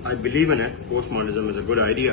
I believe in it. Postmodernism is a good idea.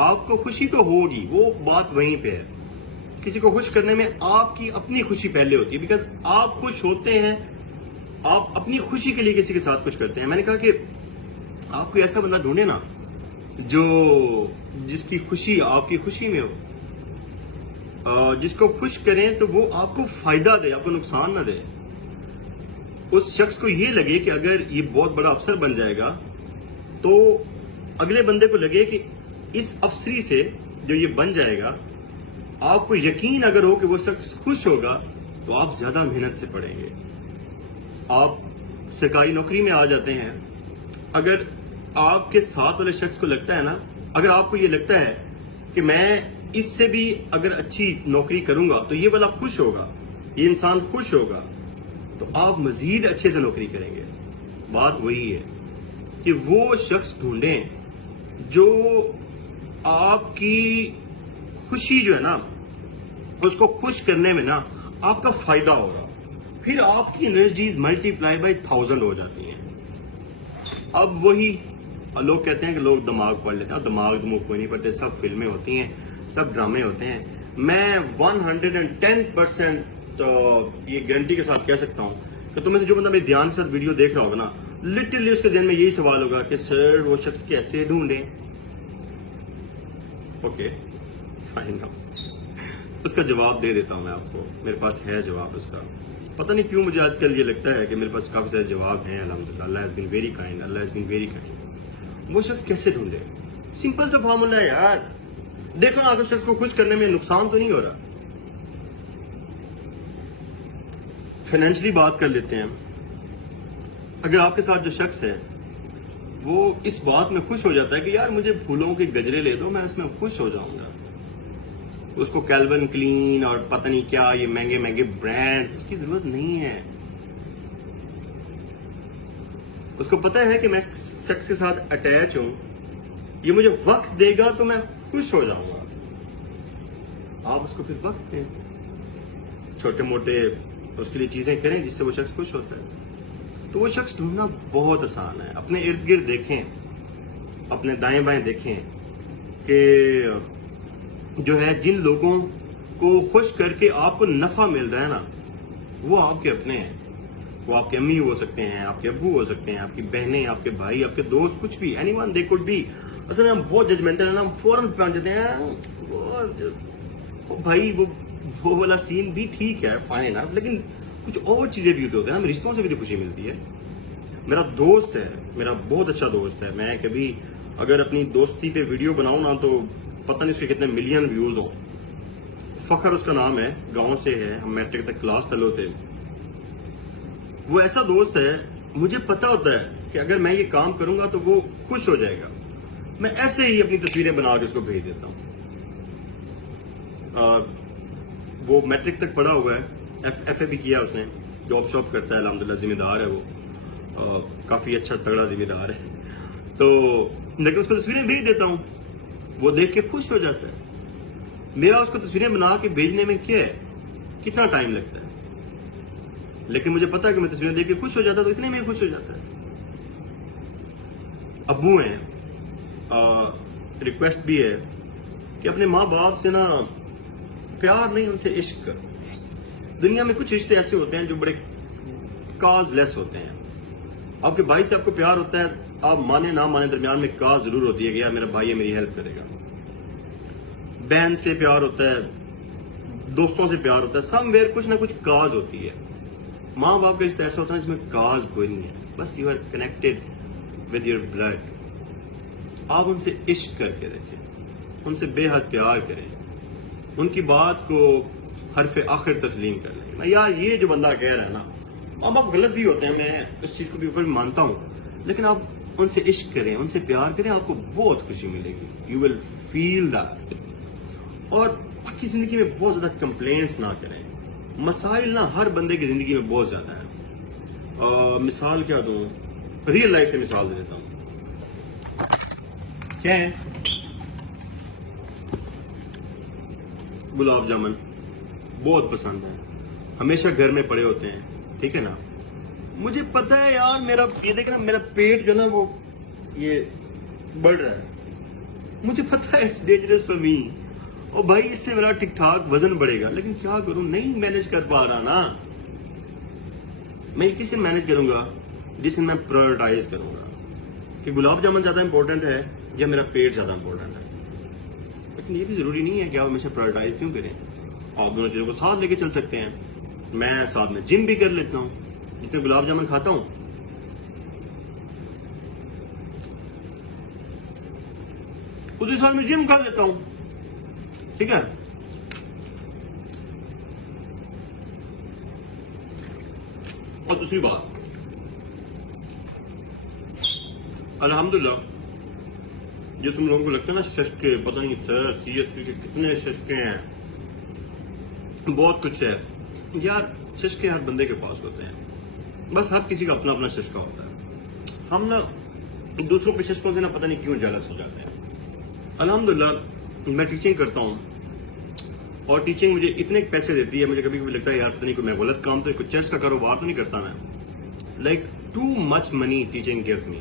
آپ کو خوشی تو ہوگی، وہ بات وہیں پہ ہے. کسی کو خوش کرنے میں آپ کی اپنی خوشی پہلے ہوتی ہے، بیکاز آپ خوش ہوتے ہیں، آپ اپنی خوشی کے لیے کسی کے ساتھ کچھ کرتے ہیں. میں نے کہا کہ آپ کوئی ایسا بندہ ڈھونڈے نا جس کی خوشی آپ کی خوشی میں ہو، جس کو خوش کریں تو وہ آپ کو فائدہ دے، آپ کو نقصان نہ دے. اس شخص کو یہ لگے کہ اگر یہ بہت بڑا افسر بن جائے گا تو اگلے بندے کو لگے کہ اس افسری سے جو یہ بن جائے گا، آپ کو یقین اگر ہو کہ وہ شخص خوش ہوگا تو آپ زیادہ محنت سے پڑھیں گے. آپ سرکاری نوکری میں آ جاتے ہیں، اگر آپ کے ساتھ والے شخص کو لگتا ہے نا، اگر آپ کو یہ لگتا ہے کہ میں اس سے بھی اگر اچھی نوکری کروں گا تو یہ والا خوش ہوگا، یہ انسان خوش ہوگا، تو آپ مزید اچھے سے نوکری کریں گے. بات وہی ہے کہ وہ شخص ڈھونڈیں جو آپ کی خوشی جو ہے نا، اس کو خوش کرنے میں نا آپ کا فائدہ ہوگا. پھر آپ کی انرجیز ملٹی پلائی بائی 1000 ہو جاتی ہیں. اب وہی لوگ کہتے ہیں کہ لوگ دماغ پڑھ لیتے ہیں، دماغ کوئی نہیں پڑھتے، سب فلمیں ہوتی ہیں، سب ڈرامے ہوتے ہیں. میں 110% یہ گارنٹی کے ساتھ کہہ سکتا ہوں کہ تم میں سے جو بندہ میرے دھیان کے ساتھ ویڈیو دیکھ رہا ہوگا نا، لٹرلی اس کے ذہن میں یہی سوال ہوگا کہ سر وہ شخص کیسے ڈھونڈیں. اوکے فائن، اس کا جواب دے دیتا ہوں میں آپ کو، میرے پاس ہے جواب اس کا. پتہ نہیں کیوں مجھے آج کل یہ لگتا ہے کہ میرے پاس کافی سارے جواب ہیں. الحمدللہ، Allah has been very kind, Allah has been very kind. وہ شخص کیسے ڈھونڈے؟ سمپل سا فارمولا ہے یار. دیکھو نا، اگر شخص کو خوش کرنے میں نقصان تو نہیں ہو رہا. فائنینشلی بات کر لیتے ہیں. اگر آپ کے ساتھ جو شخص ہے وہ اس بات میں خوش ہو جاتا ہے کہ یار مجھے پھولوں کے گجرے لے دو، میں اس میں خوش ہو جاؤں گا، اس کو کیلون کلین اور پتہ نہیں کیا یہ مہنگے مہنگے برانڈز اس کی ضرورت نہیں ہے. اس کو پتہ ہے کہ میں اس شخص کے ساتھ اٹیچ ہوں، یہ مجھے وقت دے گا تو میں خوش ہو جاؤں گا. آپ اس کو پھر وقت دیں، چھوٹے موٹے اس کے لیے چیزیں کریں جس سے وہ شخص خوش ہوتا ہے. تو وہ شخص ڈھونڈنا بہت آسان ہے. اپنے ارد گرد دیکھیں، اپنے دائیں بائیں دیکھیں کہ جو ہے جن لوگوں کو خوش کر کے آپ کو نفع مل رہا ہے نا، وہ آپ کے اپنے ہیں. وہ آپ کے امی ہو سکتے ہیں، آپ کے ابو ہو سکتے ہیں، آپ کی بہنیں، آپ کے بھائی، آپ کے دوست، کچھ بھی، anyone they could be. اصل میں ہم بہت ججمنٹل ہیں نا، ہم فوراً پہنچ جاتے ہیں وہ بھائی وہ والا سین بھی ٹھیک ہے، فائن ہے، لیکن کچھ اور چیزیں بھی ہوتے ہیں نا. رشتوں سے بھی تو خوشی ملتی ہے. میرا دوست ہے، میرا بہت اچھا دوست ہے، میں کبھی اگر اپنی دوستی پہ ویڈیو بناؤں نا تو پتہ نہیں اس کے کتنے ملین ویوز ہوں. فخر اس کا نام ہے، گاؤں سے ہے، ہم میٹرک تک کلاس فیلو تھے. وہ ایسا دوست ہے، مجھے پتا ہوتا ہے کہ اگر میں یہ کام کروں گا تو وہ خوش ہو جائے گا. میں ایسے ہی اپنی تصویریں بنا کے اس کو بھیج دیتا ہوں. وہ میٹرک تک پڑھا ہوا ہے، ایف اے بھی کیا اس نے، جاب شاپ کرتا ہے، الحمدللہ ذمہ دار ہے. وہ کافی اچھا تگڑا ذمہ دار ہے. تو لیکن اس کو تصویریں بھیج دیتا ہوں، وہ دیکھ کے خوش ہو جاتا ہے. میرا اس کو تصویریں بنا کے بھیجنے میں کیا ہے، کتنا ٹائم لگتا ہے، لیکن مجھے پتا ہے کہ میں تصویریں دیکھ کے خوش ہو جاتا تو اتنے میں خوش ہو جاتا ہے. ابو ہیں، ریکویسٹ بھی ہے کہ اپنے ماں باپ سے نا پیار نہیں، ان سے عشق کرو. دنیا میں کچھ رشتے ایسے ہوتے ہیں جو بڑے کاز لیس ہوتے ہیں. آپ کے بھائی سے آپ کو پیار ہوتا ہے، آپ مانے نہ مانے، درمیان میں کاز ضرور ہوتی ہے کہ یار میرا بھائی ہے، میری ہیلپ کرے گا. بہن سے پیار ہوتا ہے، دوستوں سے پیار ہوتا ہے، سم ویئر کچھ نہ کچھ کاز ہوتی ہے. ماں باپ کا رشتہ ایسا ہوتا ہے جس میں کاز کوئی نہیں ہے، بس you are connected with your blood. آپ ان سے عشق کر کے دیکھیں، ان سے بے حد پیار کریں، ان کی بات کو حرف آخر تسلیم کر لیں. یار یہ جو بندہ کہہ رہا ہے نا، ماں باپ غلط بھی ہوتے ہیں، میں اس چیز کو بھی اوپر مانتا ہوں، لیکن آپ ان سے عشق کریں، ان سے پیار کریں، آپ کو بہت خوشی ملے گی. You will feel that. اور باقی زندگی میں بہت زیادہ کمپلینٹس نہ کریں. مسائل نا ہر بندے کی زندگی میں بہت زیادہ ہے. مثال کیا دوں، ریئل لائف سے مثال دے دیتا ہوں. کیا ہے، گلاب جامن بہت پسند ہے، ہمیشہ گھر میں پڑے ہوتے ہیں، ٹھیک ہے نا. مجھے پتا ہے یار میرا یہ دیکھنا، میرا پیٹ جو نا وہ یہ بڑھ رہا ہے، مجھے پتا ہے اٹس ڈینجرس فار می، اور بھائی اس سے میرا ٹھیک ٹھاک وزن بڑھے گا، لیکن کیا کروں، نہیں مینج کر پا رہا نا. میں کسے مینج کروں گا؟ جسے میں پرائورٹائز کروں گا کہ گلاب جامن زیادہ امپورٹنٹ ہے یا میرا پیٹ زیادہ امپورٹنٹ ہے. لیکن یہ بھی ضروری نہیں ہے کہ آپ ہمیشہ پرائورٹائز کیوں کریں. آپ دونوں چیزوں کو ساتھ لے کے چل سکتے ہیں. میں ساتھ میں جم بھی کر لیتا ہوں، جتنے گلاب جامن کھاتا ہوں اسی سال میں جم کر لیتا ہوں. ٹھیک ہے. اور دوسری بات، الحمدللہ جو تم لوگوں کو لگتا ہے نا ششکے، پتہ نہیں سر سی ایس پی کے کتنے ششکے ہیں، بہت کچھ ہے یار. ششکے ہر بندے کے پاس ہوتے ہیں، بس ہر کسی کا اپنا اپنا ششکا ہوتا ہے. ہم نا دوسروں کے ششکوں سے نا پتہ نہیں کیوں جالس ہو جاتے ہیں. الحمدللہ میں ٹیچنگ کرتا ہوں، اور ٹیچنگ مجھے اتنے پیسے دیتی ہے، مجھے کبھی کبھی لگتا ہے یار پتہ نہیں کوئی میں غلط کام تو کچھ چرچ کا کاروبار تو نہیں کرتا میں. لائک ٹو مچ منی ٹیچنگ گیوز می.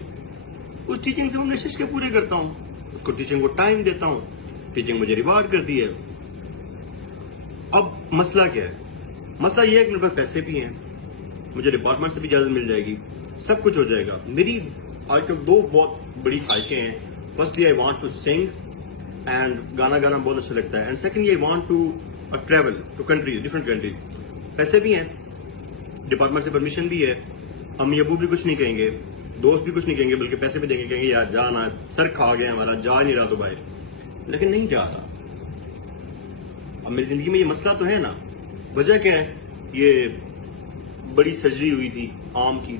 اس ٹیچنگ سے میں ششکے پورے کرتا ہوں، اس کو ٹیچنگ کو ٹائم دیتا ہوں، ٹیچنگ مجھے ریوارڈ کرتی ہے. اب مسئلہ کیا ہے؟ مسئلہ یہ ہے کہ میرے پاس پیسے بھی ہیں، مجھے ڈپارٹمنٹ سے بھی اجازت مل جائے گی، سب کچھ ہو جائے گا. میری آج کل دو بہت بڑی خواہشیں ہیں. Firstly I want to sing and گانا گانا بہت اچھا لگتا ہے. And secondly I want to travel to country, different countries. پیسے بھی ہیں، ڈپارٹمنٹ سے پرمیشن بھی ہے، امی ابو بھی کچھ نہیں کہیں گے، دوست بھی کچھ نہیں کہیں گے، بلکہ پیسے بھی دیں گے، کہیں گے یار جانا سر کھا گیا ہمارا، جا نہیں رہا تو باہر. لیکن نہیں جا رہا. اب میری زندگی میں یہ مسئلہ تو ہے نا. وجہ کیا ہے؟ یہ بڑی سرجری ہوئی تھی آم کی،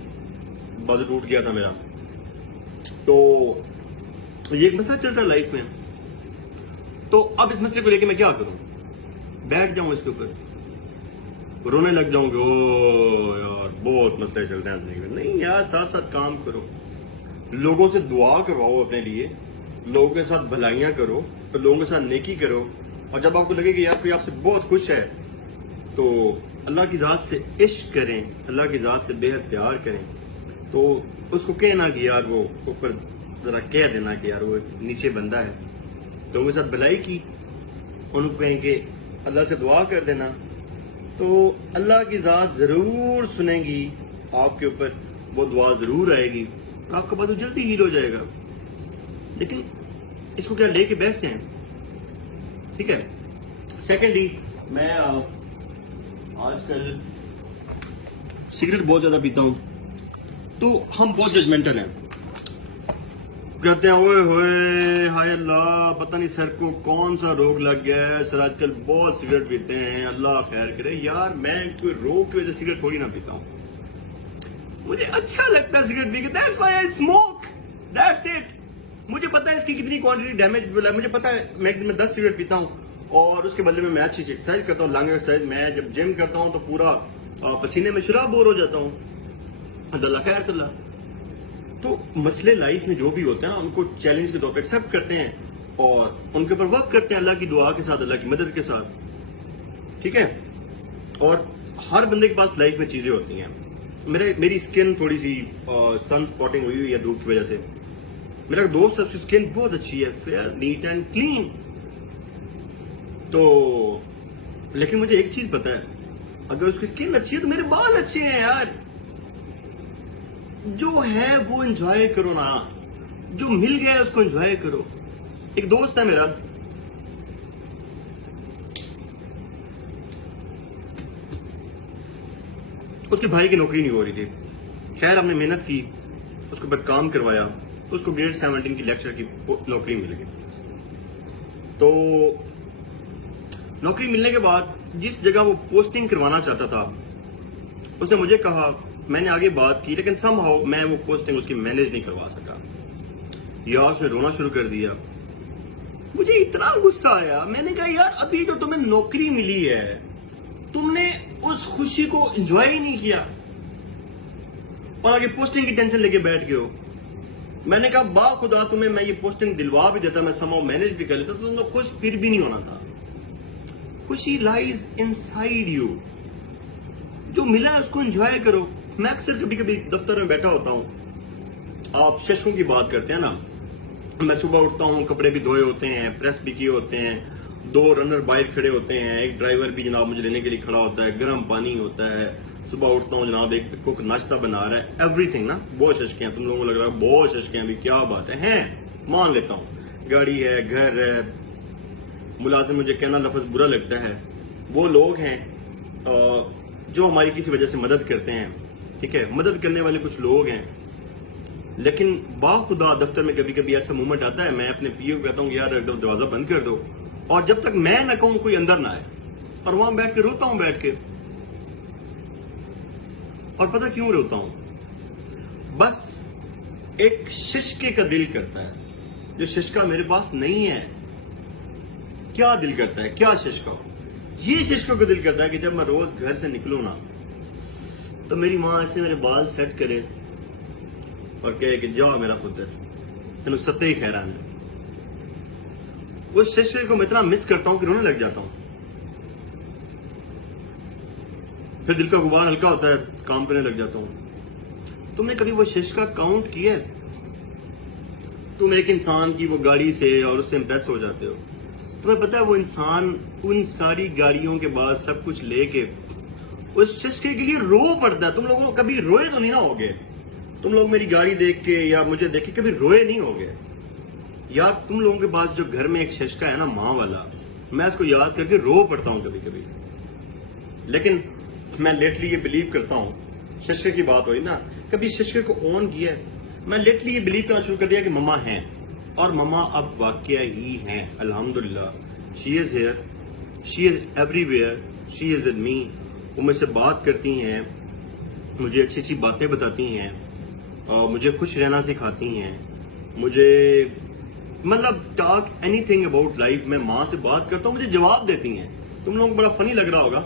بازو ٹوٹ گیا تھا میرا. تو یہ ایک مسئلہ چل رہا ہے لائف میں. تو اب اس مسئلے کو لے کے میں کیا کروں؟ بیٹھ جاؤں اس کے اوپر رونے لگ جاؤں کہ او یار بہت مسئلے چل رہے ہیں زندگی میں؟ نہیں یار، ساتھ ساتھ کام کرو، لوگوں سے دعا کرواؤ اپنے لیے، لوگوں کے ساتھ بھلائیاں کرو، اور لوگوں کے ساتھ نیکی کرو. اور جب آپ کو لگے کہ یار کوئی آپ سے بہت خوش ہے تو اللہ کی ذات سے عشق کریں، اللہ کی ذات سے بے حد پیار کریں. تو اس کو کہنا کہ یار وہ اوپر ذرا کہہ دینا کہ یار وہ نیچے بندہ ہے. لوگوں کے ساتھ بھلائی کی، ان کو کہیں کہ اللہ سے دعا کر دینا، تو اللہ کی ذات ضرور سنیں گی آپ کے اوپر، وہ دعا ضرور آئے گی اور آپ کا بات جلدی ہیل ہو جائے گا. لیکن اس کو کیا لے کے بیٹھتے ہیں. ٹھیک ہے. سیکنڈلی میں آج کل سگریٹ بہت زیادہ پیتا ہوں. تو ہم بہت ججمنٹل ہیں، کہتے ہیں اوئے ہوئے ہائے اللہ پتہ نہیں سر کو کون سا روگ لگ گیا ہے، سر آج کل بہت سگریٹ پیتے ہیں، اللہ خیر کرے. یار میں کوئی روگ کی وجہ سے سگریٹ تھوڑی نہ پیتا ہوں، مجھے اچھا لگتا ہے سگریٹ پی کے. That's why I smoke, that's it. مجھے پتا ہے اس کی کتنی کوانٹٹی ڈیمیج، مجھے پتا ہے میں دن میں 10 سگریٹ پیتا ہوں، اور اس کے بدلے میں اچھی سی ایکسرسائز کرتا ہوں، لانگ ایکسرسائز. میں جب جم کرتا ہوں تو پورا پسینے میں شراب بور ہو جاتا ہوں. اللہ خیر اللہ. تو مسئلے لائف میں جو بھی ہوتے ہیں ان کو چیلنج کے طور پہ ایکسپٹ کرتے ہیں اور ان کے اوپر ورک کرتے ہیں اللہ کی دعا کے ساتھ، اللہ کی مدد کے ساتھ. ٹھیک ہے. اور ہر بندے کے پاس لائف میں چیزیں ہوتی ہیں. میری اسکن تھوڑی سی سن اسپاٹنگ ہوئی ہوئی ہے دھوپ کی وجہ سے. میرا دوست ہے، اس کی اسکن بہت اچھی ہے، فیئر نیٹ اینڈ کلین. تو لیکن مجھے ایک چیز پتا ہے، اگر اس کی اسکن اچھی ہے تو میرے بال اچھے ہیں یار. جو ہے وہ انجوائے کرو نا، جو مل گیا ہے اس کو انجوائے کرو. ایک دوست ہے میرا، اس کے بھائی کی نوکری نہیں ہو رہی تھی. خیر ہم نے محنت کی، اس کے اوپر کام کروایا، اس کو گریڈ 17 کی لیکچر کی نوکری مل گئی. تو نوکری ملنے کے بعد جس جگہ وہ پوسٹنگ کروانا چاہتا تھا اس نے مجھے کہا، میں نے آگے بات کی، لیکن سم ہاؤ میں وہ پوسٹنگ اس کی مینیج نہیں کروا سکا. یار اس نے رونا شروع کر دیا. مجھے اتنا غصہ آیا، میں نے کہا یار ابھی جو تمہیں نوکری ملی ہے تم نے اس خوشی کو انجوائے ہی نہیں کیا اور آگے پوسٹنگ کی ٹینشن لے کے بیٹھ گئے ہو. میں نے کہا با خدا تمہیں میں یہ پوسٹنگ دلوا بھی دیتا، میں سم ہاؤ مینیج بھی کر لیتا، تو تم نے خوش پھر بھی نہیں ہونا تھا. خوشی لائز انسائیڈ یو. جو ملا ہے اس کو انجوائے کرو. میں اکثر کبھی کبھی دفتر میں بیٹھا ہوتا ہوں، آپ ششکوں کی بات کرتے ہیں نا، میں صبح اٹھتا ہوں، کپڑے بھی دھوئے ہوتے ہیں، پریس بھی کیے ہوتے ہیں، 2 رنر باہر کھڑے ہوتے ہیں، ایک ڈرائیور بھی جناب مجھے لینے کے لیے کھڑا ہوتا ہے، گرم پانی ہوتا ہے، صبح اٹھتا ہوں جناب ایک کوک ناشتہ بنا رہا ہے، ایوری تھنگ نا. بہت ششکے ہیں، تم لوگوں کو لگ رہا ہے بہت ششکے ہیں، ابھی کیا بات ہے، ہیں مان لیتا ہوں، گاڑی ہے، گھر ہے. ملازم، مجھے کہنا لفظ برا لگتا ہے، وہ لوگ ہیں جو ہماری کسی وجہ سے مدد کرتے ہیں، ٹھیک ہے، مدد کرنے والے کچھ لوگ ہیں. لیکن باخدا دفتر میں کبھی کبھی ایسا مومنٹ آتا ہے، میں اپنے پی او کو کہتا ہوں کہ یار دروازہ بند کر دو، اور جب تک میں نہ کہوں کوئی اندر نہ آئے، اور وہاں بیٹھ کے روتا ہوں بیٹھ کے. اور پتہ کیوں روتا ہوں؟ بس ایک ششکے کا دل کرتا ہے، جو ششکا میرے پاس نہیں ہے. کیا دل کرتا ہے، کیا ششکا ہو؟ یہ ششکوں کو دل کرتا ہے کہ جب میں روز گھر سے نکلوں نا تو میری ماں ایسے میرے بال سیٹ کرے اور کہے کہ جاؤ میرا پتر، تینوں ستے ہی خیران ہے. اس ششکے کو میں اتنا مس کرتا ہوں کہ رونے لگ جاتا ہوں. پھر دل کا غبار ہلکا ہوتا ہے، کام کرنے لگ جاتا ہوں. تم نے کبھی وہ ششکا کاؤنٹ کیا ہے؟ تم ایک انسان کی وہ گاڑی سے اور اس سے امپریس ہو جاتے ہو، تمہیں پتا ہے وہ انسان ان ساری گاڑیوں کے بعد سب کچھ لے کے اس ششکے کے لیے رو پڑتا ہے. تم لوگوں کو کبھی روئے تو نہیں نہ ہوگے؟ تم لوگ میری گاڑی دیکھ کے یا مجھے دیکھ کے کبھی روئے نہیں ہوگے یار؟ تم لوگوں کے پاس جو گھر میں ایک ششکا ہے نا ماں والا، میں اس کو یاد کر کے رو پڑتا ہوں کبھی کبھی. لیکن میں لیٹلی یہ بلیو کرتا ہوں، ششکے کی بات ہوئی نا، کبھی ششکے کو اون کیا ہے؟ میں لیٹلی یہ بلیو کرنا شروع کر دیا کہ مما ہیں، اور مما اب واقعہ ہی ہیں، الحمدللہ. She is here, she is everywhere, she is with me. وہ مجھ سے بات کرتی ہیں، مجھے اچھی اچھی باتیں بتاتی ہیں، مجھے خوش رہنا سکھاتی ہیں، مجھے مطلب talk any thing about life. میں ماں سے بات کرتا ہوں، مجھے جواب دیتی ہیں. تم لوگوں کو بڑا فنی لگ رہا ہوگا،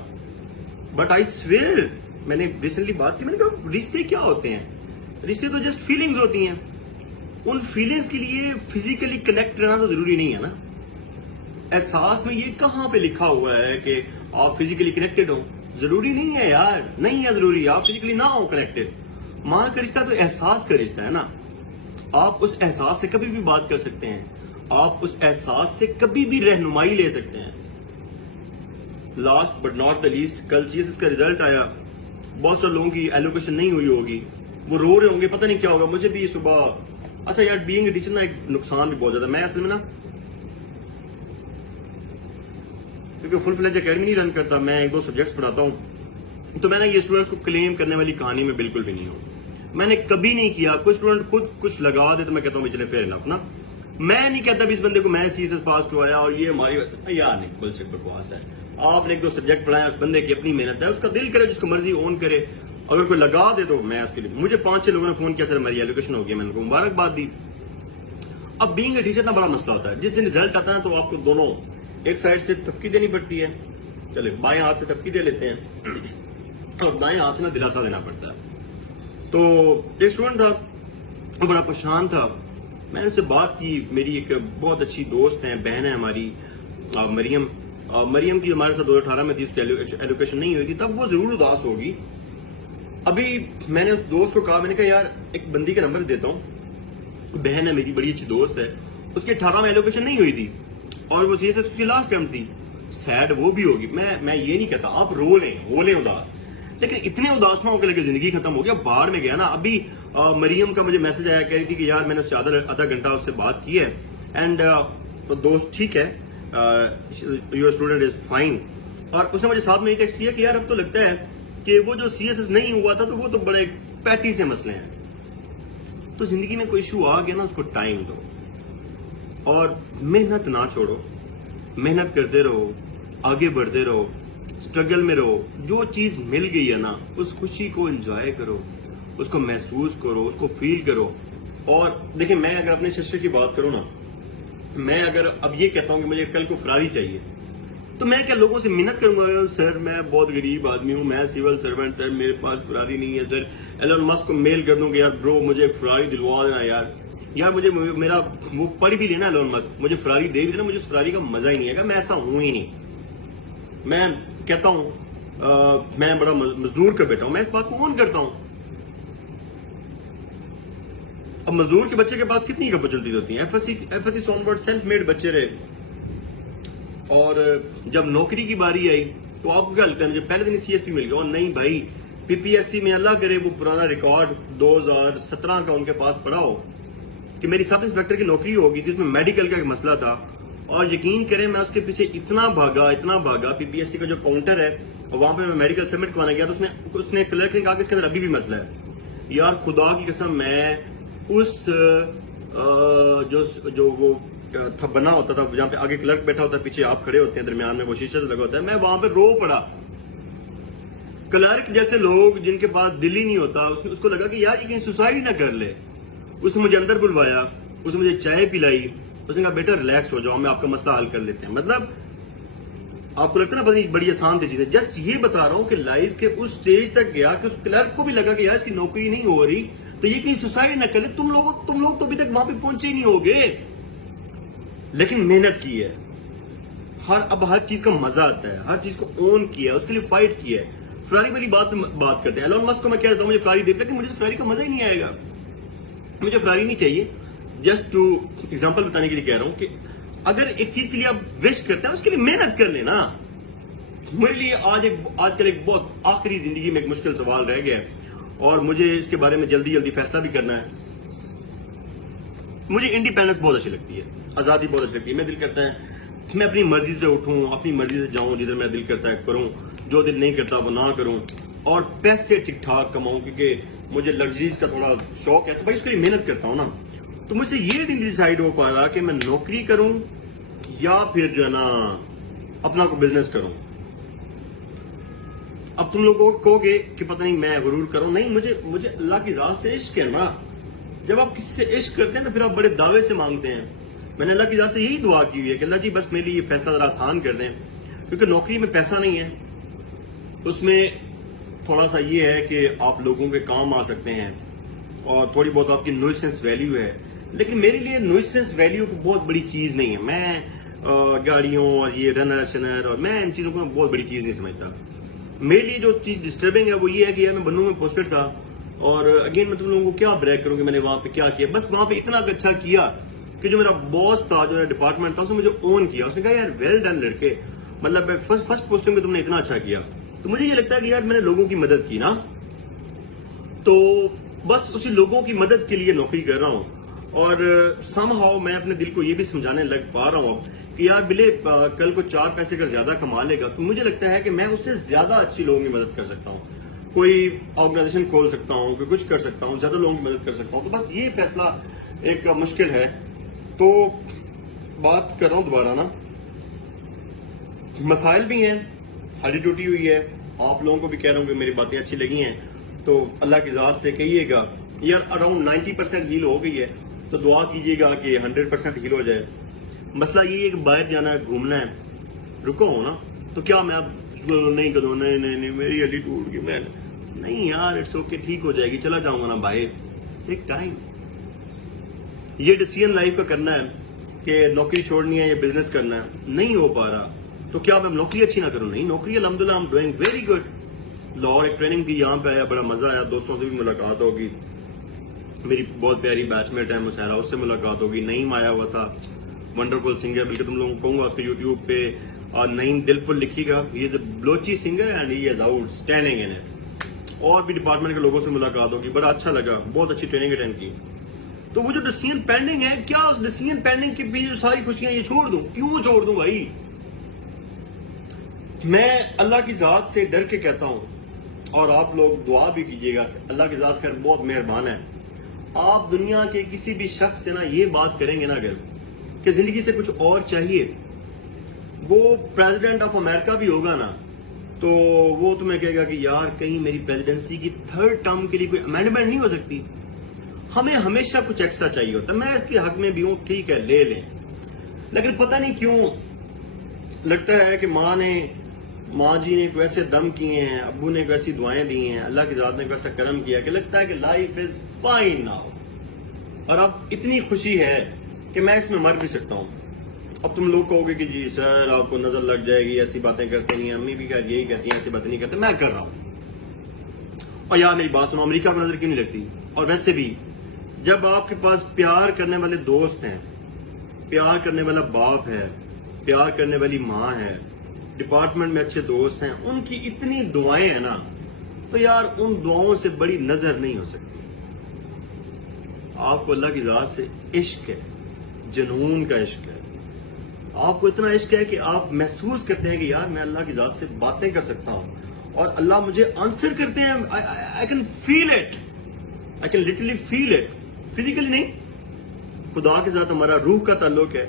بٹ آئی سویئر، میں نے ریسنٹلی بات کی، میں نے کہا رشتے کیا ہوتے ہیں؟ رشتے تو جسٹ فیلنگز ہوتی ہیں. ان فیلنگز کے لیے فزیکلی کنیکٹ رہنا تو ضروری نہیں ہے نا. احساس میں یہ کہاں پہ لکھا ہوا ہے کہ آپ فزیکلی کنیکٹڈ ہو؟ ضروری نہیں ہے یار، نہیں ہے ضروری آپ فزیکلی نہ ہو کنیکٹڈ. ماں کا رشتہ تو احساس کا رشتہ ہے نا. آپ اس احساس سے کبھی بھی بات کر سکتے ہیں، آپ اس احساس سے کبھی بھی رہنمائی لے سکتے ہیں. Last but not the least, کل سی ایس ایس کا ریزلٹ آیا، بہت سے لوگوں کی ایلوکیشن نہیں ہوئی ہوگی، وہ رو رہے ہوں گے، پتہ نہیں کیا ہوگا. مجھے بھی صبح اچھا یار بینگ اے ٹیچر نا ایک نقصان بھی بہت زیادہ. میں اصل میں نا کیونکہ فل فلیج اکیڈمی نہیں رن کرتا، میں 1-2 سبجیکٹس پڑھاتا ہوں، تو میں نے یہ اسٹوڈنٹس کو کلیم کرنے والی کہانی میں بالکل بھی نہیں ہوں. میں نے کبھی نہیں کیا. کوئی اسٹوڈنٹ خود کچھ لگا دے تو میں کہتا ہوں چلے فیئر انف نا. میں نہیں کہتا بھی اس بندے کو میں سی ایس ایس پاس کروایا اور یہ ہماری وجہ سے، یار نہیں، بلشٹ بکواس ہے. آپ نے 1-2 سبجیکٹ پڑھایا، اس بندے کی اپنی محنت ہے، اس کا دل کرے جس کو مرضی اون کرے. اگر کوئی لگا دے تو میں اس کے لیے، مجھے 5-6 لوگوں نے فون کیا سر ہماری ایلوکیشن ہو گئی، میں نے کو مبارکباد دی. اب بینگ اے ٹیچر نا بڑا مسئلہ ہوتا ہے. جس دن ریزلٹ آتا ہے تو آپ کو دونوں ایک سائڈ سے تھپکی دینی پڑتی ہے، چلے بائیں ہاتھ سے تھپکی دے لیتے ہیں اور دائیں ہاتھ سے نا دلاسا دینا پڑتا ہے. تو ایک اسٹوڈنٹ تھا، وہ بڑا پریشان تھا. میں نے اس سے بات کی، میری ایک بہت اچھی دوست ہیں، بہن ہے ہماری، مریم. مریم کی ہمارے ساتھ 2018 میں تھی، اس کی ایلوکیشن نہیں ہوئی تھی، تب وہ ضرور اداس ہوگی. ابھی میں نے اس دوست کو کہا، میں نے کہا یار ایک بندی کا نمبر دیتا ہوں، بہن ہے میری، بڑی اچھی دوست ہے، اس کی 18 میں ایلوکیشن نہیں ہوئی تھی اور وہ سی ایس ایس کی لاسٹ ٹرم تھی. سیڈ وہ بھی ہوگی، میں یہ نہیں کہتا آپ رو لیں، ہو لیں اداس، لیکن اتنے اداس نہ ہو کے لگے زندگی ختم ہو گیا، باہر میں گیا نا. ابھی مریم کا مجھے میسج آیا، کہہ رہی تھی کہ یار میں نے اس سے آدھا گھنٹہ اس سے بات کی ہے، اینڈ دوست ٹھیک ہے، یور اسٹوڈنٹ از فائن. اور اس نے مجھے ساتھ میں یہ ٹیکسٹ کیا کہ یار اب تو لگتا ہے کہ وہ جو سی ایس ایس نہیں ہوا تھا تو وہ تو بڑے پیٹی سے مسئلے ہیں. تو زندگی میں کوئی ایشو آ گیا نا، اس کو ٹائم دو اور محنت نہ چھوڑو، محنت کرتے رہو، آگے بڑھتے رہو، اسٹرگل میں رہو. جو چیز مل گئی ہے نا، اس خوشی کو انجوائے کرو، اس کو محسوس کرو، اس کو فیل کرو. اور دیکھیں، میں اگر اپنے ششر کی بات کروں نا، میں اگر اب یہ کہتا ہوں کہ مجھے کل کو فراری چاہیے، تو میں کیا لوگوں سے منت کروں گا، سر میں بہت غریب آدمی ہوں، میں سول سرونٹ، سر میرے پاس فراری نہیں ہے، سر ایلن مسک کو میل کر دوں کہ یار برو مجھے ایک فراری دلوا دینا یار مجھے میرا وہ پڑھ بھی لینا ایلن مسک، مجھے فراری دے بھی دینا، مجھے اس فراری کا مزہ ہی نہیں ہے. میں ایسا ہوں ہی نہیں. میں کہتا ہوں میں بڑا مزدور کا بیٹا ہوں، میں اس بات کو اون کرتا ہوں. اب مزدور کے بچے کے پاس کتنی اپرچونٹیز ہوتی ہیں. ایف ایس سی سونورڈ سیلف میڈ بچے رہے, اور جب نوکری کی باری آئی تو آپ کو کیا لگتا ہے مجھے پہلے دن سی ایس پی مل گیا؟ اور نہیں بھائی, پی پی ایس سی میں اللہ کرے وہ پرانا ریکارڈ 2017 کا ان کے پاس پڑا ہو کہ میری سب انسپیکٹر کی نوکری ہوگی تھی, اس میں میڈیکل کا ایک مسئلہ تھا, اور یقین کریں میں اس کے پیچھے اتنا بھاگا پی پی ایس سی کا جو کاؤنٹر ہے اور وہاں پہ میں میڈیکل سبمٹ کروانے گیا تو اس نے کلرک نے کہا کہ اس کے اندر ابھی بھی مسئلہ ہے. یار خدا کی قسم, میں اس جو وہ تھا بنا ہوتا تھا جہاں پہ آگے کلرک بیٹھا ہوتا ہے, پیچھے آپ کھڑے ہوتے ہیں, درمیان میں وہ شیشہ سے لگا ہوتا ہے, میں وہاں پہ رو پڑا. کلرک جیسے لوگ جن کے پاس دل ہی نہیں ہوتا, اس کو لگا کہ یار یہ کہیں سوسائڈ نہ کر لے. اس نے مجھے اندر بلوایا, اس نے مجھے چائے پلائی, اس نے کہا بیٹا ریلیکس ہو جاؤ, میں آپ کا مسئلہ حل کر لیتے ہیں. مطلب آپ کو لگتا ہے نا بڑی آسان تھی چیز ہے. جسٹ یہ بتا رہا ہوں کہ لائف کے اس سٹیج تک گیا کہ اس کلرک کو بھی لگا کہ یار اس کی نوکری نہیں ہو رہی تو یہ کہیں سوسائڈ نہ کر لے. تم لوگ تو ابھی تک وہاں پہ پہنچے ہی نہیں ہوگے, لیکن محنت کی ہے. اب ہر چیز کا مزہ آتا ہے, ہر چیز کو اون کیا ہے, اس کے لیے فائٹ کیا ہے. فراری والی بات کرتے ہیں. ایلون مسک کو میں کہہ دیتا ہوں مجھے فراری دیکھتا کہ مجھے فراری کا مزہ ہی نہیں آئے گا, مجھے فراری نہیں چاہیے. جسٹ ٹو ایگزامپل بتانے کے لیے کہہ رہا ہوں کہ اگر ایک چیز کے لیے آپ وش کرتے ہیں اس کے لیے محنت کر لینا. میرے لیے آج کل ایک بہت آخری زندگی میں ایک مشکل سوال رہ گیا ہے, اور مجھے اس کے بارے میں جلدی فیصلہ بھی کرنا ہے. مجھے انڈیپینڈنس بہت اچھی لگتی ہے, آزادی بہت اچھی لگتی ہے. میں دل کرتا ہے کہ میں اپنی مرضی سے اٹھوں, اپنی مرضی سے جاؤں, جدھر میرا دل کرتا ہے کروں, جو دل نہیں کرتا وہ نہ کروں, اور پیسے ٹھیک ٹھاک کماؤں, کیونکہ مجھے لگژریز کا تھوڑا شوق ہے. تو بھائی اس کے لیے محنت کرتا ہوں نا. تو مجھ سے یہ نہیں ڈیسائیڈ ہو پا رہا کہ میں نوکری کروں یا پھر جو ہے نا اپنا کو بزنس کروں. اب تم لوگوں کو کہو گے کہ پتہ نہیں میں غرور کروں. نہیں, مجھے اللہ کی ذات سے عشق ہے نا. جب آپ کسی سے عشق کرتے ہیں تو پھر آپ بڑے دعوے سے مانگتے ہیں. میں نے اللہ کی ذات سے یہی دعا کی ہوئی ہے کہ اللہ جی بس میرے لیے یہ فیصلہ ذرا آسان کر دیں, کیونکہ نوکری میں پیسہ نہیں ہے, اس میں تھوڑا سا یہ ہے کہ آپ لوگوں کے کام آ سکتے ہیں اور تھوڑی بہت آپ کی نوئسنس ویلیو ہے, لیکن میرے لیے نوئسنس ویلیو کو بہت بڑی چیز نہیں ہے. میں گاڑیوں اور یہ رنر شنر اور میں ان چیزوں کو بہت بڑی چیز نہیں سمجھتا. میرے لیے جو چیز ڈسٹربنگ ہے وہ یہ ہے کہ یار میں بنوں میں پوسٹڈ تھا, اور اگین میں تم لوگوں کو کیا بریک کروں کہ میں نے وہاں پہ کیا کیا. بس وہاں پہ اتنا اچھا کیا کہ جو میرا باس تھا, جو میرا ڈپارٹمنٹ تھا, اس نے مجھے اون کیا. اس نے کہا یار ویل ڈن لڑکے, مطلب فرسٹ پوسٹنگ میں تم نے اتنا اچھا کیا. تو مجھے یہ لگتا ہے کہ یار میں نے لوگوں کی مدد کی نا, تو بس اسی لوگوں کی مدد کے لیے نوکری کر رہا ہوں. اور سم ہاؤ میں اپنے دل کو یہ بھی سمجھانے لگ پا رہا ہوں اب کہ یار بلے کل کو 4 پیسے اگر زیادہ کما لے گا تو مجھے لگتا ہے کہ میں اس سے زیادہ اچھی لوگوں کی مدد کر سکتا ہوں, کوئی آرگنائزیشن کھول سکتا ہوں, کوئی کچھ کر سکتا ہوں, زیادہ لوگوں کی مدد کر سکتا ہوں. تو بس یہ فیصلہ ایک مشکل ہے. تو بات کر رہا ہوں دوبارہ نا, مسائل بھی ہیں, ہڈی ٹوٹی ہوئی ہے. آپ لوگوں کو بھی کہہ رہا ہوں کہ میری باتیں اچھی لگی ہیں تو اللہ کی ذات سے کہیے گا یار اراؤنڈ 90% ہیل ہو گئی ہے, تو دعا کیجیے گا کہ 100% ہیل ہو جائے. مسئلہ یہ ہے کہ باہر جانا ہے, گھومنا ہے, رکو ہو نا, تو کیا میں اب نہیں کروں, نہیں میری ہڈی ٹوٹ گئی, میں نہیں یار اٹس اوکے, ٹھیک ہو جائے گی, چلا جاؤں گا نا باہر, ایک ٹائم. یہ ڈیسیژن لائف کا کرنا ہے کہ نوکری چھوڑنی ہے یا بزنس کرنا ہے, نہیں ہو پا رہا تو کیا میں نوکری اچھی نہ کروں؟ نہیں, نوکری الحمدللہ I'm doing very good. Lahore ایک ٹریننگ دی, یہاں پہ آیا, بڑا مزہ آیا, دوستوں سے بھی ملاقات ہوگی, میری بہت پیاری بیچ میٹ ہے مسہرہ, اس سے ملاقات ہوگی. نعیم آیا ہوا تھا, ونڈرفل سنگر, بلکہ تم لوگوں کو کہوں گا اس کے یوٹیوب پہ اور نعیم دل پر لکھی گا, یہ Balochi singer and he is out standing in it. اور بھی ڈپارٹمنٹ کے لوگوں سے ملاقات ہوگی, بڑا اچھا لگا, بہت اچھی ٹریننگ اٹینڈ کی. تو وہ جو ڈیسیژن پینڈنگ ہے, کیا اس ڈیسیژن پینڈنگ کے پیچھے ساری خوشیاں یہ چھوڑ دوں؟ کیوں چھوڑ دوں بھائی؟ میں اللہ کی ذات سے ڈر کے کہتا ہوں, اور آپ لوگ دعا بھی کیجیے گا, اللہ کی ذات خیر بہت مہربان ہے. آپ دنیا کے کسی بھی شخص سے نا یہ بات کریں گے نا اگر کہ زندگی سے کچھ اور چاہیے, وہ پریزیڈنٹ آف امریکہ بھی ہوگا نا, تو وہ تمہیں کہے گا کہ یار کہیں میری پریزیڈنسی کی 3rd ٹرم کے لیے کوئی امینڈمنٹ نہیں ہو سکتی. ہمیں ہمیشہ کچھ ایکسٹرا چاہیے ہوتا ہے. میں اس کے حق میں بھی ہوں, ٹھیک ہے لے لیں, لیکن پتہ نہیں کیوں لگتا ہے کہ ماں جی نے ویسے دم کیے ہیں, ابو نے ویسی دعائیں دی ہیں, اللہ کی ذات نے ویسا کرم کیا کہ لگتا ہے کہ لائف از فائن ناؤ, اور اب اتنی خوشی ہے کہ میں اس میں مر بھی سکتا ہوں. اب تم لوگ کہو گے کہ جی سر آپ کو نظر لگ جائے گی, ایسی باتیں کرتے نہیں, امی بھی یہی کہتی ہیں ایسی باتیں نہیں کرتے. میں کر رہا ہوں, اور یار میری بات سنو, امریکہ کو نظر کیوں نہیں لگتی؟ اور ویسے بھی جب آپ کے پاس پیار کرنے والے دوست ہیں، پیار کرنے والا باپ ہے، پیار کرنے والی ماں ہے، ڈپارٹمنٹ میں اچھے دوست ہیں، ان کی اتنی دعائیں ہیں نا، تو یار ان دعاؤں سے بڑی نظر نہیں ہو سکتی. آپ کو اللہ کی ذات سے عشق ہے، جنون کا عشق ہے. آپ کو اتنا عشق ہے کہ آپ محسوس کرتے ہیں کہ یار میں اللہ کی ذات سے باتیں کر سکتا ہوں اور اللہ مجھے آنسر کرتے ہیں. I can feel it, I can literally feel it. Physically نہیں، خدا کے ساتھ ہمارا روح کا تعلق ہے.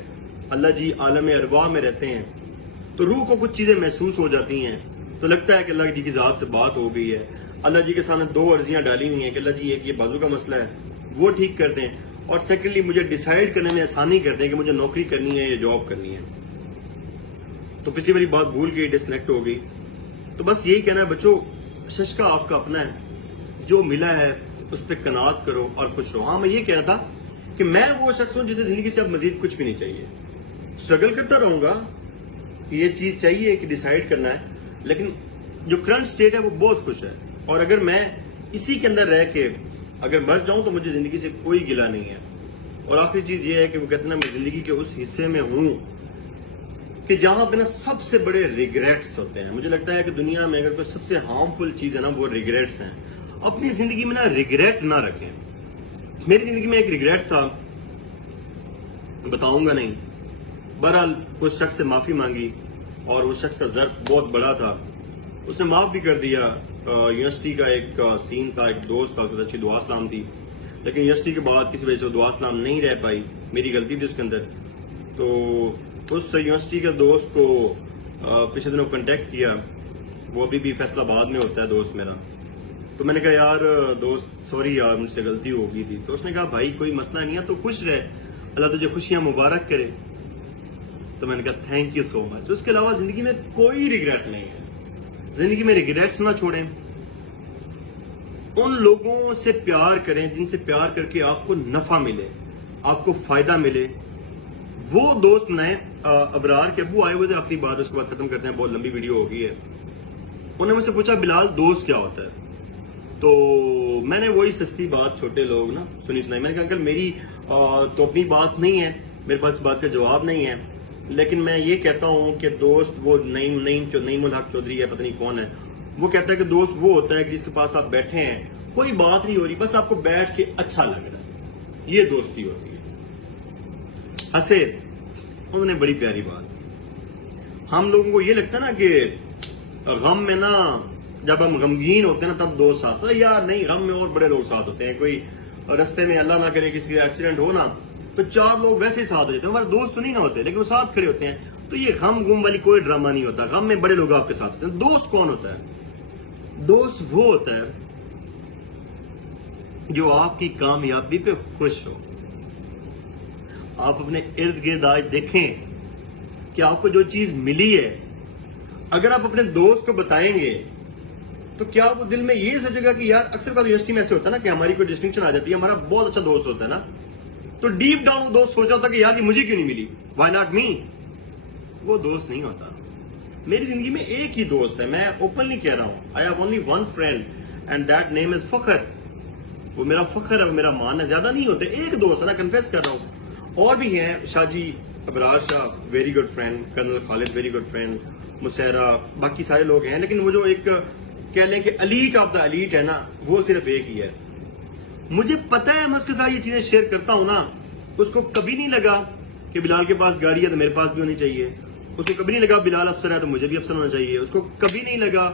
اللہ جی عالم ارواح میں رہتے ہیں، تو روح کو کچھ چیزیں محسوس ہو جاتی ہیں، تو لگتا ہے کہ اللہ جی کی ذات سے بات ہو گئی ہے. اللہ جی کے سامنے 2 عرضیاں ڈالی ہوئی ہیں کہ اللہ جی ایک یہ بازو کا مسئلہ ہے وہ ٹھیک کر دیں، اور سیکنڈلی مجھے ڈیسائیڈ کرنے میں آسانی کر دیں کہ مجھے نوکری کرنی ہے یا جاب کرنی ہے. تو پچھلی والی بات بھول گئی، ڈسکنیکٹ ہو گئی. تو بس یہی کہنا ہے بچوں، ششکا آپ کا اپنا ہے، جو ملا ہے اس پہ قناعت کرو اور خوش رہو. ہاں میں یہ کہہ رہا تھا کہ میں وہ شخص ہوں جسے زندگی سے اب مزید کچھ بھی نہیں چاہیے. اسٹرگل کرتا رہوں گا کہ یہ چیز چاہیے کہ ڈیسائیڈ کرنا ہے، لیکن جو کرنٹ سٹیٹ ہے وہ بہت خوش ہے. اور اگر میں اسی کے اندر رہ کے اگر مر جاؤں تو مجھے زندگی سے کوئی گلہ نہیں ہے. اور آخری چیز یہ ہے کہ وہ کہتے ہیں میں زندگی کے اس حصے میں ہوں کہ جہاں پہ نا سب سے بڑے ریگریٹس ہوتے ہیں. مجھے لگتا ہے کہ دنیا میں اگر کوئی سب سے ہارمفل چیز ہے نا وہ ریگریٹس ہیں. اپنی زندگی میں نا ریگریٹ نہ رکھیں. میری زندگی میں ایک ریگریٹ تھا، بتاؤں گا نہیں. بہرحال اس شخص سے معافی مانگی اور اس شخص کا ظرف بہت بڑا تھا، اس نے معاف بھی کر دیا. یونیورسٹی کا ایک سین تھا، ایک دوست تھا، تو اچھی دعا سلام تھی، لیکن یونیورسٹی کے بعد کسی وجہ سے دعا سلام نہیں رہ پائی. میری غلطی تھی اس کے اندر. تو اس یونیورسٹی کے دوست کو پچھلے دنوں کنٹیکٹ کیا، وہ ابھی بھی فیصل آباد میں ہوتا ہے دوست میرا. تو میں نے کہا یار دوست سوری یار مجھ سے غلطی ہو گئی تھی. تو اس نے کہا بھائی کوئی مسئلہ نہیں ہے، تو خوش رہے، اللہ تجھے خوشیاں مبارک کرے. تو میں نے کہا تھینک یو سو مچ. اس کے علاوہ زندگی میں کوئی ریگریٹ نہیں ہے. زندگی میں ریگریٹس نہ چھوڑیں. ان لوگوں سے پیار کریں جن سے پیار کر کے آپ کو نفع ملے، آپ کو فائدہ ملے. وہ دوست بنائیں. ابرار کے ابو آئے ہوئے تھے، آخری بات اس کے بعد ختم کرتے ہیں، بہت لمبی ویڈیو ہو گئی ہے. انہوں نے مجھ سے پوچھا بلال دوست کیا ہوتا ہے؟ تو میں نے وہی سستی بات چھوٹے لوگ نا سنائی. میں نے کہا انکل میری تو اپنی بات نہیں ہے، میرے پاس اس بات کا جواب نہیں ہے، لیکن میں یہ کہتا ہوں کہ دوست وہ نعیم الحق چودھری ہے، پتہ نہیں کون ہے، وہ کہتا ہے کہ دوست وہ ہوتا ہے کہ جس کے پاس آپ بیٹھے ہیں، کوئی بات نہیں ہو رہی، بس آپ کو بیٹھ کے اچھا لگ رہا ہے، یہ دوستی ہوتی ہے. ہنسے. انہوں نے بڑی پیاری بات. ہم لوگوں کو یہ لگتا ہے نا کہ غم میں نا جب ہم غمگین ہوتے ہیں نا تب دوست ساتھ ہوتا ہے. یار نہیں، غم میں اور بڑے لوگ ساتھ ہوتے ہیں. کوئی رستے میں اللہ نہ کرے کسی کا ایکسیڈنٹ ہو نا تو 4 لوگ ویسے ہی ساتھ ہو جاتے ہیں. ہمارے دوست تو نہیں نہ ہوتے لیکن وہ ساتھ کھڑے ہوتے ہیں. تو یہ غم گم والی کوئی ڈرامہ نہیں ہوتا. غم میں بڑے لوگ آپ کے ساتھ ہوتے ہیں. دوست کون ہوتا ہے؟ دوست وہ ہوتا ہے جو آپ کی کامیابی پہ خوش ہو. آپ اپنے ارد گرد آج دیکھیں کہ آپ کو جو چیز ملی ہے، اگر آپ اپنے دوست کو بتائیں گے تو کیا وہ دل میں یہ سوچے گا کہ یار اکثر بات یونیورسٹی میں ایسے ہوتا ہے نا کہ ہماری کوئی ڈسٹنکشن آ جاتی ہے، ہمارا بہت اچھا دوست ہوتا ہے نا، تو ڈیپ ڈاؤن وہ دوست سوچ رہا ہوتا ہے کہ یار یہ مجھے کیوں نہیں ملی، وائی ناٹ می. وہ دوست نہیں ہوتا. میری زندگی میں ایک ہی دوست ہے، میں اوپنلی کہہ رہا ہوں. I have only one friend and that name is Fakhar. وہ میرا فخر ہے، میرا مان ہے. زیادہ نہیں ہوتے، ایک دوست ہے نا، کنفیس کر رہا ہوں. اور بھی ہیں، شاہ جی، ابرار شاہ ویری گڈ فرینڈ، کرنل خالد ویری گڈ فرینڈ، مسیرہ، باقی سارے لوگ ہیں. لیکن وہ جو ایک کہہ لیں کہ ایلیٹ آف دا ایلیٹ ہے نا، وہ صرف ایک ہی ہے. مجھے پتا ہے میں اس کے ساتھ یہ چیزیں شیئر کرتا ہوں نا، اس کو کبھی نہیں لگا کہ بلال کے پاس گاڑی ہے تو میرے پاس بھی ہونی چاہیے. اس کو کبھی نہیں لگا بلال افسر ہے تو مجھے بھی افسر ہونا چاہیے. اس کو کبھی نہیں لگا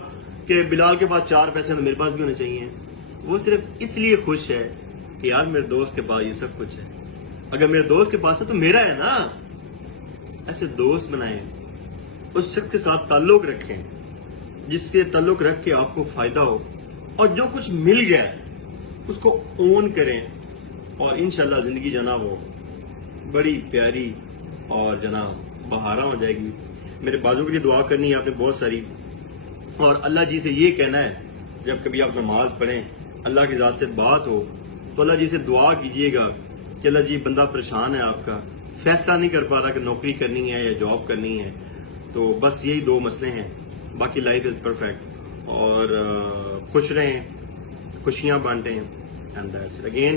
کہ بلال کے پاس 4 پیسے ہیں تو میرے پاس بھی ہونے چاہیے. وہ صرف اس لیے خوش ہے کہ یار میرے دوست کے پاس یہ سب کچھ ہے. اگر میرے دوست کے پاس ہے تو میرا ہے نا. ایسے دوست بنائیں، اس شخص کے ساتھ تعلق رکھیں جس کے تعلق رکھ کے آپ کو فائدہ ہو، اور جو کچھ مل گیا ہے اس کو اون کریں، اور انشاءاللہ زندگی جناب وہ بڑی پیاری اور جناب بہارا ہو جائے گی. میرے بازو کے لیے دعا کرنی ہے آپ نے بہت ساری، اور اللہ جی سے یہ کہنا ہے جب کبھی آپ نماز پڑھیں، اللہ کی ذات سے بات ہو تو اللہ جی سے دعا کیجئے گا کہ اللہ جی بندہ پریشان ہے، آپ کا فیصلہ نہیں کر پا رہا کہ نوکری کرنی ہے یا جاب کرنی ہے. تو بس یہی 2 مسئلے ہیں، باقی لائف از پرفیکٹ. اور خوش رہیں، خوشیاں بانٹیں. And that's it. اگین